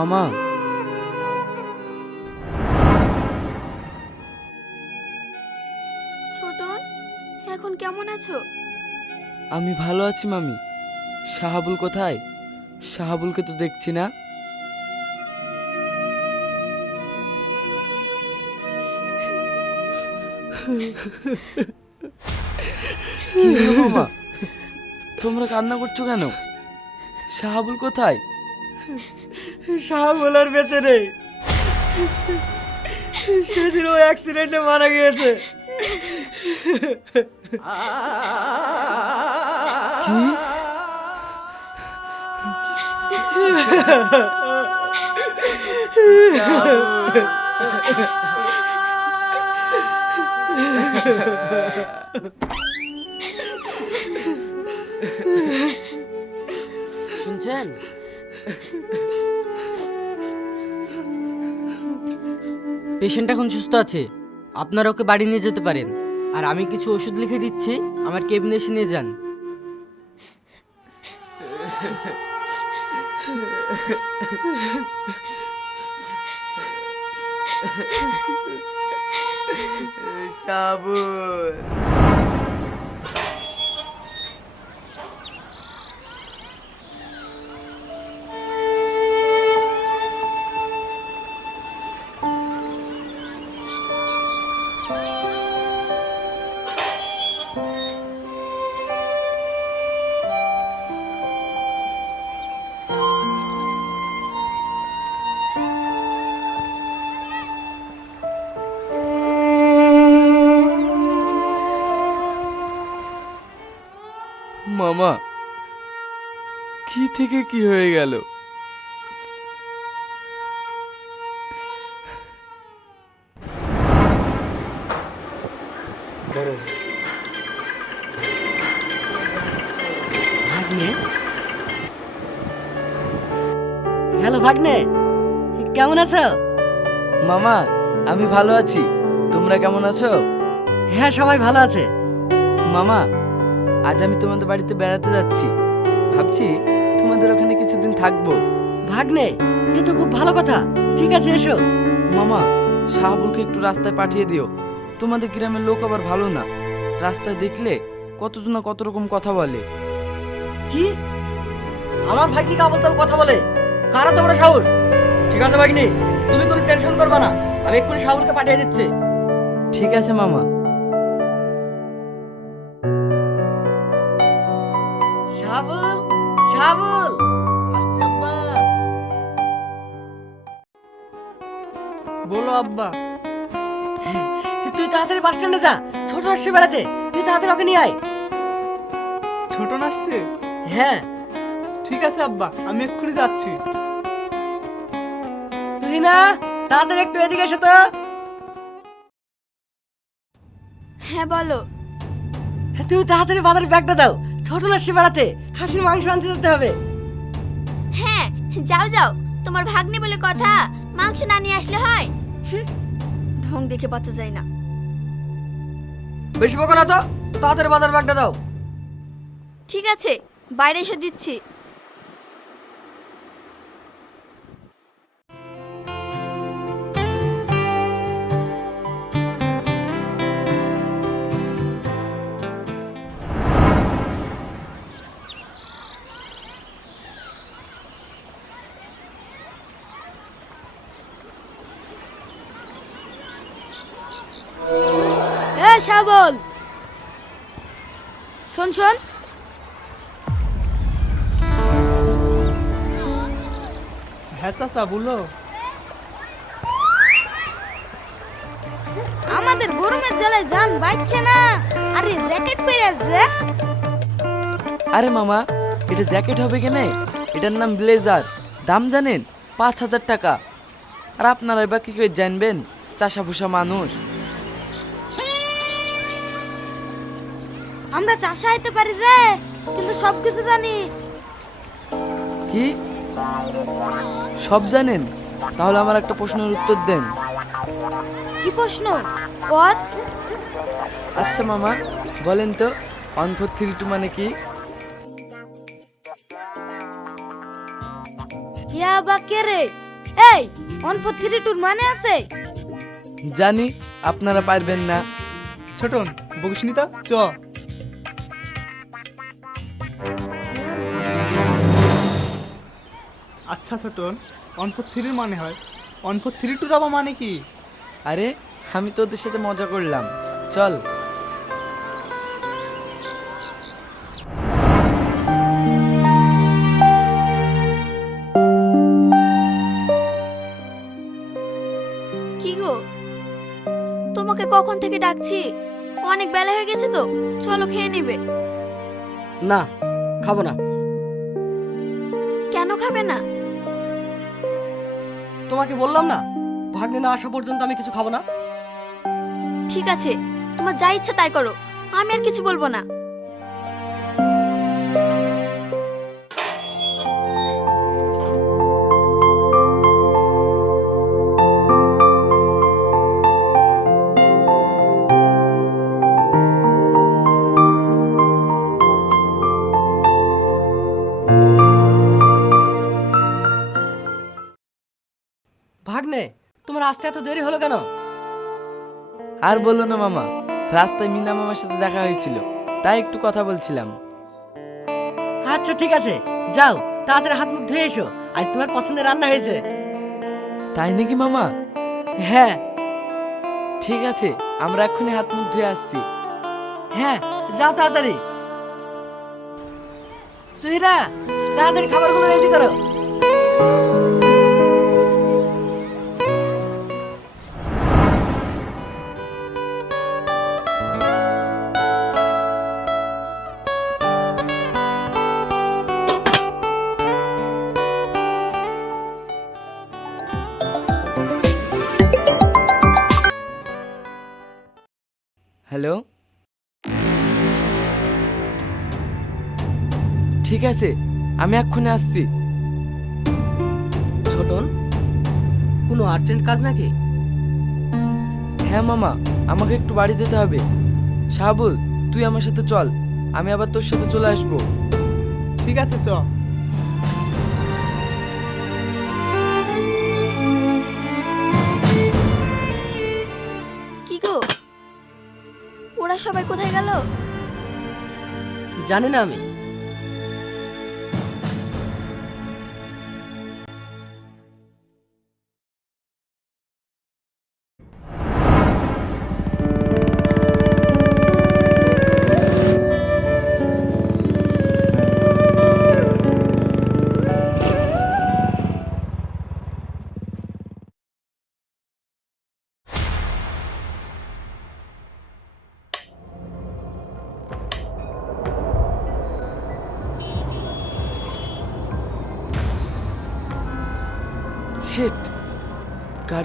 মামা। ছোটন এখন কেমন আছো? আমি ভালো আছি মামি। শাহাবুল কোথায়? শাহাবুলকে তো দেখছি না। কি হলো মামা? তোমরা কান্না করছ কেন? শাহাবুল কোথায়? শাহাবুল আর বেঁচে নেই। সেদিন ও অ্যাক্সিডেন্টে মারা গিয়েছে। শুনছেন? পেশেন্ট এখন সুস্থ আছে। আপনারা ওকে বাড়ি নিয়ে যেতে পারেন। আর আমি কিছু ওষুধ লিখে দিচ্ছি। আমার কেবিনে এসে নিয়ে যান। শাহাবুল কি থেকে কি হয়ে গেল? ভাগ্নে? হ্যালো ভাগ্নে কেমন আছো? মামা আমি ভালো আছি। তোমরা কেমন আছো? হ্যাঁ সবাই ভালো আছে। মামা আজ আমি তোমাদের বাড়িতে বেড়াতে যাচ্ছি। ভাবছি তোমাদের ওখানে কিছুদিন থাকব। ভাগ্নে এ তো খুব ভালো কথা। ঠিক আছে এসো। মামা শাহাবুলকে একটু রাস্তায় পাঠিয়ে দিও। তোমাদের গ্রামের লোক আবার ভালো না। রাস্তায় দেখলে কতজন কত রকম কথা বলে। কি? আমার ভাগ্নিকে আবলতাল কথা বলে? কারা তোমরা সাহস ঠিক আছে ভাগ্নি। তুমি কোনো টেনশন করবে না। আমি এক্ষুনি সাহুলকে পাঠিয়ে দিচ্ছি। ঠিক আছে মামা। আসছি আব্বা। বলো আব্বা। তুই তাড়াতাড়ি বাস স্ট্যান্ডে যা ছোট আসছে বেড়াতে। তুই তাড়াতাড়ি ওকে নিয়ে আয়। ছোট নাচছে হ্যাঁ। ঠিক আছে আব্বা আমি এক্ষুনি যাচ্ছি। তুই না তাড়াতাড়ি একটু এদিকে এসো তো। হ্যাঁ বলো। তুমি তাড়াতাড়ি বাজারে ব্যাগটা দাও। ছোট আসছে বেড়াতে খাসির মাংস আনতে যেতে হবে। হ্যাঁ যাও যাও। তোমার ভাগ্নে বলে কথা। মাংস না নিয়ে আসলে হয়। ঢং দেখে বাঁচা যায় না। বেশি বকো না তো তাদের বাজার ব্যাগটা দাও। ঠিক আছে বাইরে এসে দিচ্ছি। এ শাবল শোন শোন। হ্যাঁ চাচা বলো। আমাদের গরমের জ্বালায় যান বাঁচছে না। আরে জ্যাকেট পরে আরে মামা এটা জ্যাকেট হবে কেনে? এটার নাম ব্লেজার। দাম জানেন? পাঁচ হাজার টাকা। আর আপনারা এবার কি করে জানবেন? চাষা ভুষা মানুষ। আমরা চাষা হইতে পারি রে কিন্তু সব কিছু জানি। কি? সব জানেন? তাহলে আমার একটা প্রশ্নের উত্তর দেন। কি প্রশ্ন? কর আচ্ছা মামা বলেন তো ওয়ান ফোর থ্রি টু মানে কি? ইয়া বা কে রে? এই অন ফোর থ্রি টুর মানে আছে? জানি আপনারা পারবেন না। ছোটন বকিসনি তো চ। আচ্ছা ছোটন ওয়ান ফোর থ্রির মানে হয়। ওয়ান ফোর থ্রি টুর আবার মানে কি? আরে আমি তো ওদের সাথে মজা করলাম। চল। কি গো? তোমাকে কখন থেকে ডাকছি? অনেক বেলা হয়ে গেছে তো। চলো খেয়ে নেবে। না খাব না। কেন খাবে না? তোমাকে বললাম না? ভাগ্নে না আসা পর্যন্ত আমি কিছু খাব না? ঠিক আছে, তোমার যা ইচ্ছা তাই করো। আমি আর কিছু বলব না। আসতে এত দেরি হলো কেন? আর বলো না মামা রাস্তায় মিনা মামার সাথে দেখা হয়েছিল তাই একটু কথা বলছিলাম। আচ্ছা ঠিক আছে। যাও তাড়াতাড়ি হাত মুখ ধুয়ে এসো। আজ তোমার পছন্দের রান্না হয়েছে। তাই নাকি মামা? হ্যাঁ। ঠিক আছে আমরা এক্ষুনি হাত মুখ ধুয়ে আসছি। হ্যাঁ যাও তাড়াতাড়ি। তুই না তাড়াতাড়ি খাবারগুলো রেডি করো। আমি এক্ষুনি আসছি। ছোটন কোনো আর্জেন্ট কাজ নাকি? হ্যাঁ মামা আমাকে একটু বাড়ি যেতে হবে। শাহাবুল তুই আমার সাথে চল আমি আবার তোর সাথে চলে আসব। ঠিক আছে চ। কি গো? ওরা সবাই কোথায় গেল? জানি না আমি।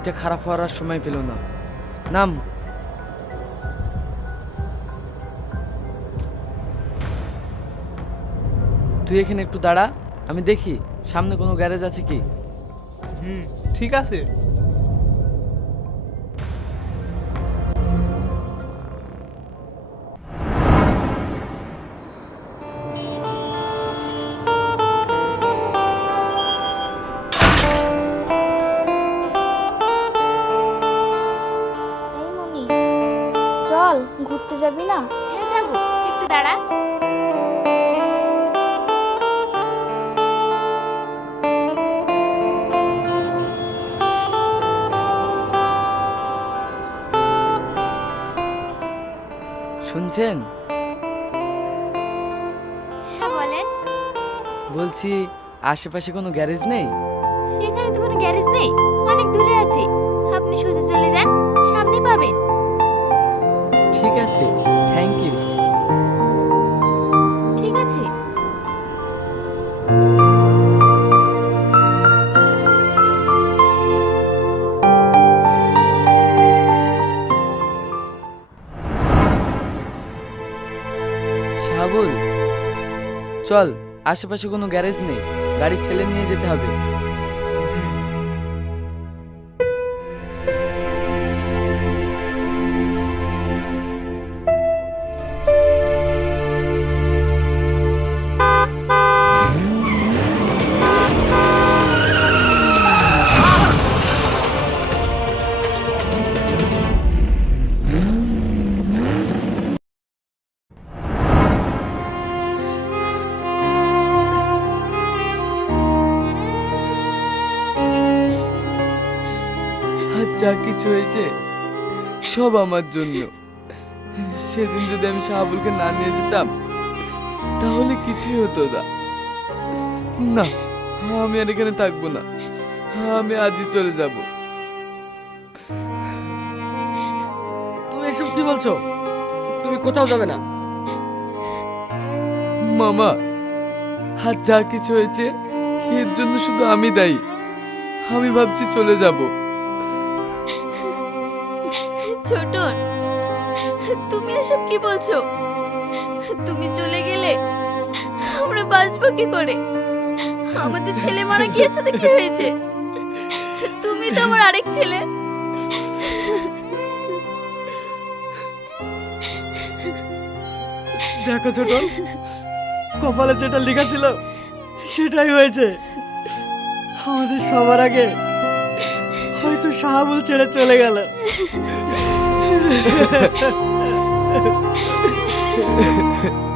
গাড়িটা খারাপ হওয়ার আর সময় পেল না। নাম। তুই এখানে একটু দাঁড়া, আমি দেখি সামনে কোনো গ্যারেজ আছে কি? হুম, ঠিক আছে। শুনছেন? হ্যাঁ বলেন। বলছি আশেপাশে কোনো গ্যারেজ নেই? এখানে তো কোনো গ্যারেজ নেই। অনেক দূরে আছে। আপনি সোজা চলে যান সামনে পাবেন। ঠিক আছে থ্যাংক ইউ। চল আশেপাশে কোনো গ্যারেজ নেই গাড়ি ঠেলে নিয়ে যেতে হবে। যা কিছু হয়েছে সব আমার জন্য। সেদিন যদি আমি শাহাবুলকে না নিয়ে যেতাম তাহলে কিছুই হতো না। না আমি আর এখানে থাকব না। আমি আজই চলে যাব। তুমি এসব কি বলছো? তুমি কোথাও যাবে না। মামা আর যা কিছু হয়েছে এর জন্য শুধু আমি দায়ী। আমি ভাবছি চলে যাব। ছোটন তুমি এসব কি বলছো? তুমি চলে গেলে আমরা বাঁচবো কি করে? আমাদের ছেলে মারা গিয়েছে তো কি হয়েছে? তুমি তো আমার আরেক ছেলে। দেখো ছোট, কপালে যেটা লেখা ছিল সেটাই হয়েছে। আমাদের সবার আগে হয়তো শাহাবুল ছেড়ে চলে গেল। 呵呵呵呵呵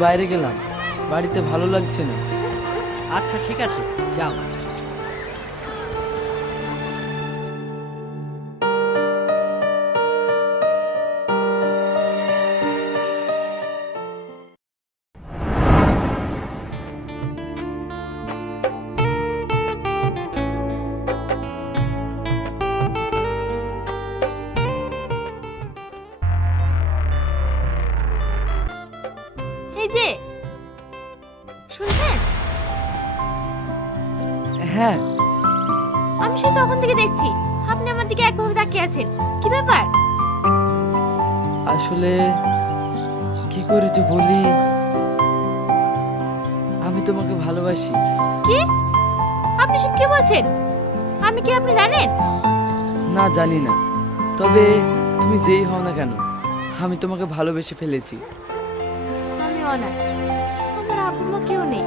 বাইরে গেলাম। বাড়িতে ভালো লাগছে না। আচ্ছা ঠিক আছে যাও। আপনি আমার দিকে একভাবে তাকিয়ে আছেন। কি ব্যাপার? আসলে কি করে যে বলি? আমি তোমাকে ভালোবাসি। কি? আপনি সব কি বলছেন? আমি কি আপনি জানেন? না জানি না। তবে তুমি যেই হও না কেন আমি তোমাকে ভালোবেসে ফেলেছি। আমি অনাথ। আমার আব্বু মা কেউ নেই।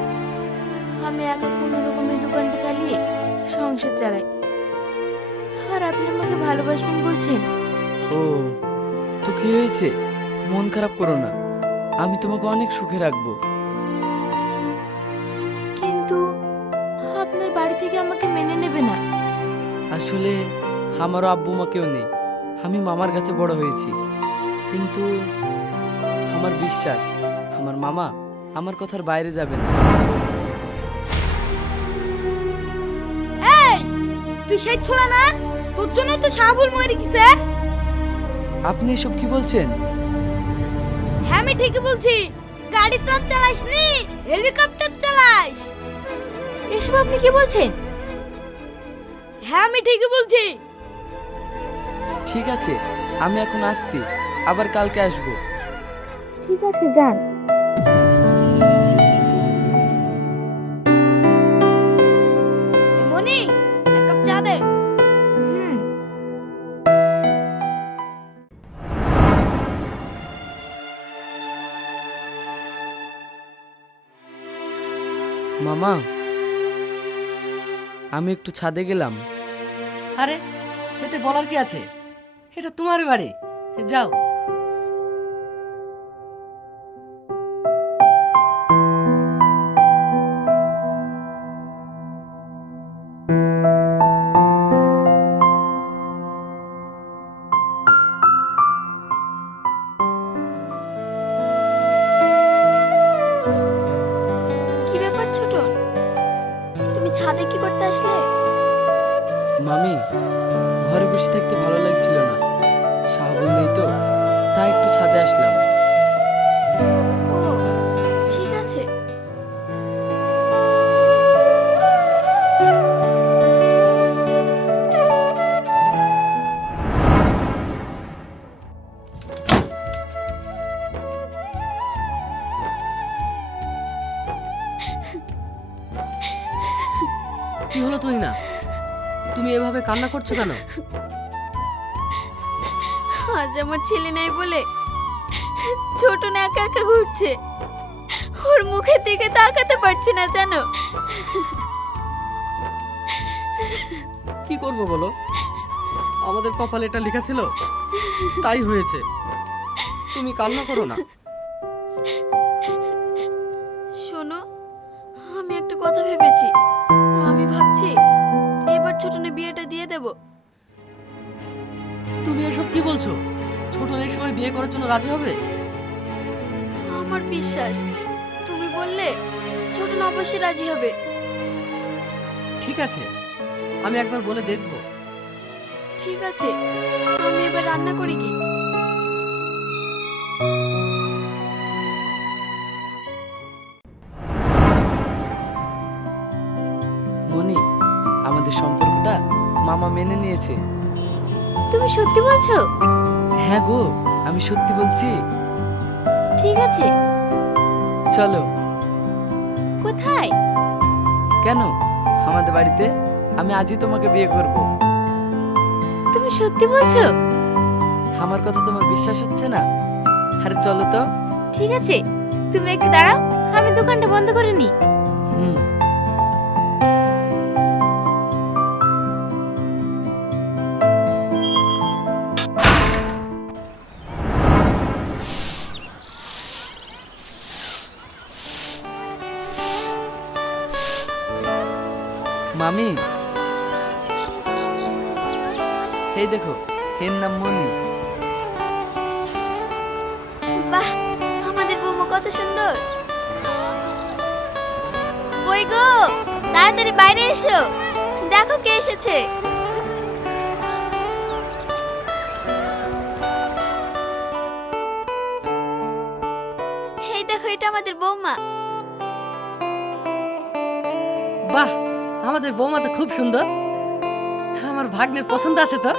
আমি একা কোনো রকমের দোকানটা চালিয়ে সংসার চালাই। আপনি আমাকে ভালোবাসবেন বলছেন? ও তো কি হয়েছে? মন খারাপ করো না। আমি তোমাকে অনেক সুখে রাখব। কিন্তু আপনার বাড়ি থেকে আমাকে মেনে নেবে না। আসলে আমারও আব্বু মা কেউ নেই। আমি মামার কাছে বড় হয়েছি। কিন্তু আমার বিশ্বাস আমার মামা আমার কথার বাইরে যাবে না। এই তুই সেই ছোড়া না? তোর জন্যই তো শাহাবুল মরে গেছে আপনি এসব কি বলছেন? হ্যাঁ আমি ঠিকই বলছি। গাড়ি তো আর চালাস নি হেলিকপ্টার চালাস। এসব আপনি কি বলছেন? হ্যাঁ আমি ঠিকই বলছি। ঠিক আছে আমি এখন আসছি আবার কালকে আসব। ঠিক আছে যান। মামা আমি একটু ছাদে গেলাম। আরে এতে বলার কি আছে? এটা তোমার বাড়ি। যাও। ছাদে আসলাম। ও ঠিক আছে। কি হলো তুই না তুমি এভাবে কান্না করছ কেন? আজ আমার ছেলে নাই বলে ছোটন একা একা ঘুরছে। ওর মুখের দিকে তাকাতে পারছি না জানো? কি করব বলো? আমাদের কপালে এটা লেখা ছিল তাই হয়েছে। তুমি কান্না করো না। শোনো আমি একটা কথা ভেবেছি। আমি ভাবছি এবার ছোটনে বিয়েটা দিয়ে দেব। তুমি এসব কি বলছো? ছোট এই সময় বিয়ে করার জন্য রাজি হবে? বিশ্বাস। তুমি বললে ছোটন অবশ্যই রাজি হবে। ঠিক আছে আমি একবার বলে দেখব। ঠিক আছে আমি এবার রান্না করি কি মনি আমাদের সম্পর্কটা মামা মেনে নিয়েছে। তুমি সত্যি বলছো? হ্যাঁ গো আমি সত্যি বলছি। ঠিক আছে। চলো। কোথায়? কেন? আমাদের বাড়িতে? আমি আজই তোমাকে বিয়ে করব। তুমি সত্যি বলছো? আমার কথা তোমার বিশ্বাস হচ্ছে না? আরে চলো তো। ঠিক আছে। তুমি একটু দাঁড়াও। আমি দোকানটা বন্ধ করে নিই। হুম। কই তাড়াতাড়ি বাইরে এসো। দেখো কে এসেছে। এটা আমাদের বৌমা। বাহ, আমাদের বৌমা তো খুব সুন্দর। আমার ভাগ্নের পছন্দ আছে তো।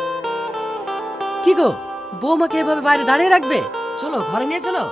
কি গো, বৌমাকে এভাবে বাইরে দাঁড়িয়ে রাখবে? চলো, ঘরে নিয়ে চলো।